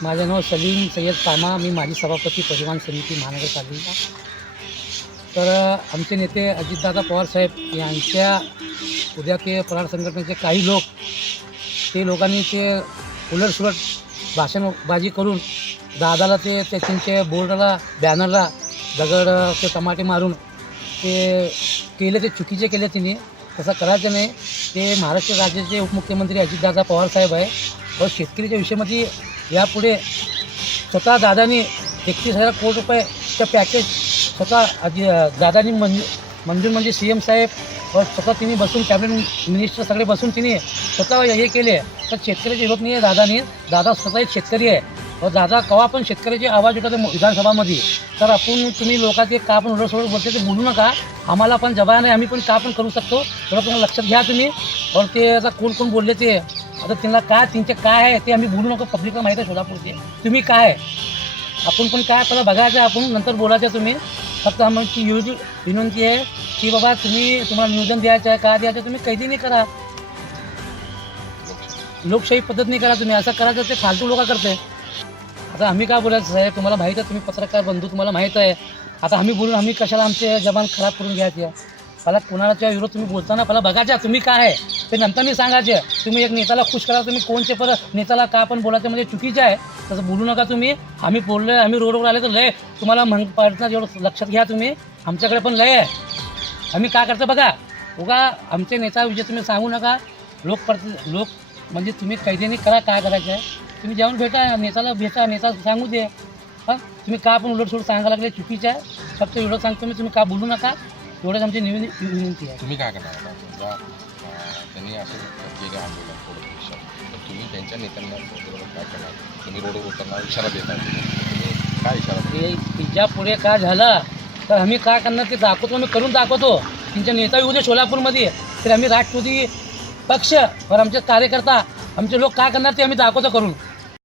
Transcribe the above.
माझं नाव सलीम सय्यद सामा मी माजी सभापती परिवहन समिती महानगरपालिका. तर आमचे नेते अजितदादा पवारसाहेब यांच्या उद्या ते प्रहार संघटनेचे काही लोक ते लोकांनी ते उलटसुलट भाषणबाजी करून दादाला ते ते त्यांच्या बोर्डाला बॅनरला दगड ते टमाटे मारून ते केले ते चुकीचे केले तिने. तसं करायचं नाही. ते महाराष्ट्र राज्याचे उपमुख्यमंत्री अजितदादा पवारसाहेब आहे. व शेतकरीच्या विषयामध्ये यापुढे स्वतः दादानी एकतीस हजार कोटी रुपयेचं पॅकेज स्वतः दादानी मंजू मंजूर म्हणजे सी एम साहेब व स्वतः तिने बसून कॅबिनेट मिनिस्टर सगळे बसून तिने स्वतः हे केले. तर शेतकऱ्याचे विरोध नाही आहे दादानी. दादा स्वतः एक शेतकरी आहे. व दादा कवा पण शेतकऱ्याचे आवाज उठवते विधानसभामध्ये. तर आपण तुम्ही लोकांचे का पण उलटसोलट बोलते ते बोलू नका. आम्हाला पण जबान आहे आम्ही पण का पण करू शकतो? थोडं तुम्हाला लक्षात घ्या तुम्ही. और ते आता कोण कोण बोलले ते? आता त्यांना काय त्यांचे काय आहे ते आम्ही बोलू नको पब्लिकला माहिती आहे सोलापूरचे. तुम्ही काय आहे? आपण पण काय पहिला बघायचं आपण नंतर बोलायचं तुम्ही. फक्त आमची युज विनंती आहे की बाबा तुम्ही तुम्हाला नियोजन द्यायचं आहे का द्यायचं आहे, तुम्ही कैदी नाही करा. लोकशाही पद्धत नाही करा तुम्ही असं करायचं ते फालतू लोक करते. आता आम्ही काय बोलायचं साहेब तुम्हाला माहीत आहे तुम्ही पत्रकार बंधू तुम्हाला माहीत आहे. आता आम्ही बोलून आम्ही कशाला आमचे जबान खराब करून घ्यायचे? मला कुणाच्या विरोध तुम्ही बोलताना मला बघायच्या तुम्ही काय आहे? ते नंतर नाही सांगायचे. तुम्ही एक नेत्याला खुश करा तुम्ही कोणचे परत नेत्याला का पण बोलायचं म्हणजे चुकीचं आहे. तसं बोलू नका तुम्ही. आम्ही बोललो आम्ही रोडवर आले तर लय तुम्हाला मन पाडणार एवढं लक्षात घ्या तुम्ही. आमच्याकडे पण लय आहे. आम्ही काय करतो बघा. उगा आमचे नेता विजय तुम्ही सांगू नका. लोक प्रति लोक म्हणजे तुम्ही कैद्याने करा काय करायचं आहे? तुम्ही जाऊन भेटा नेताला भेटा नेता सांगू दे. हां? तुम्ही का पण उलट सोड सांगायला लागले? चुकीचं आहे. फक्त एवढं सांगतो मी तुम्ही का बोलू नका? एवढंच आमची निविन विनंती आहे. तुम्ही काय करणार? आता समजा त्यांनी असं केलं आंदोलन थोडं तर तुम्ही त्यांच्या नेत्यांना बरोबर काय करणार? तुम्ही रोडवर उतरणार इशारा देता तुम्ही काय इशारा ते तिच्या पुढे काय झालं? तर आम्ही काय करणार? ते दाखवतो आम्ही करून दाखवतो. तुमच्या नेता उद्या सोलापूरमध्ये तर आम्ही राष्ट्रवादी पक्ष और आमचे कार्यकर्ता आमचे लोक काय करणार ते आम्ही दाखवतो करून.